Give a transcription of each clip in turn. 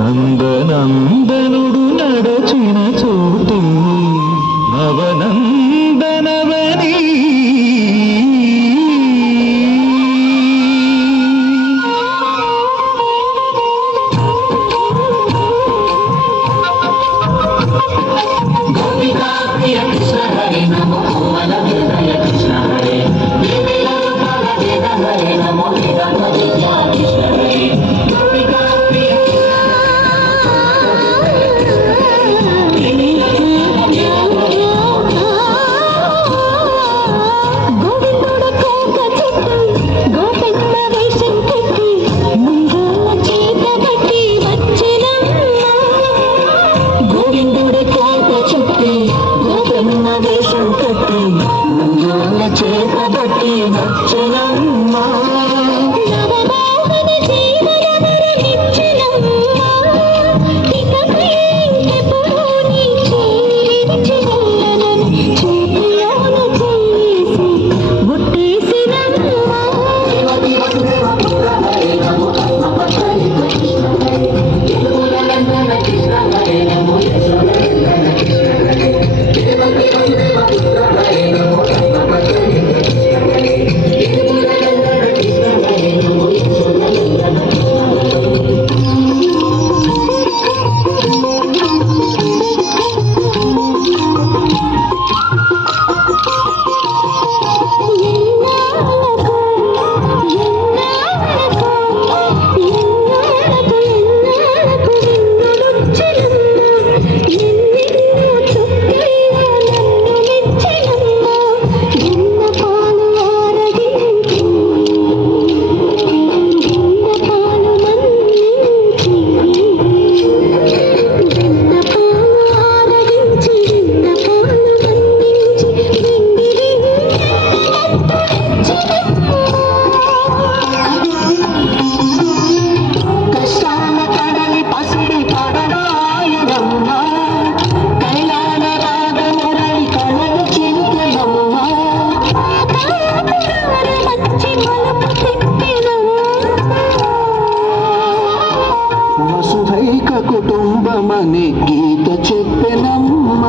నందనందనుడు నడచిన చోటు నవనందనవని. గోవిందా చుట్టి చెన్నదే సంతతి. చేపబట్టి వచ్చినా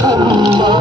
Bye.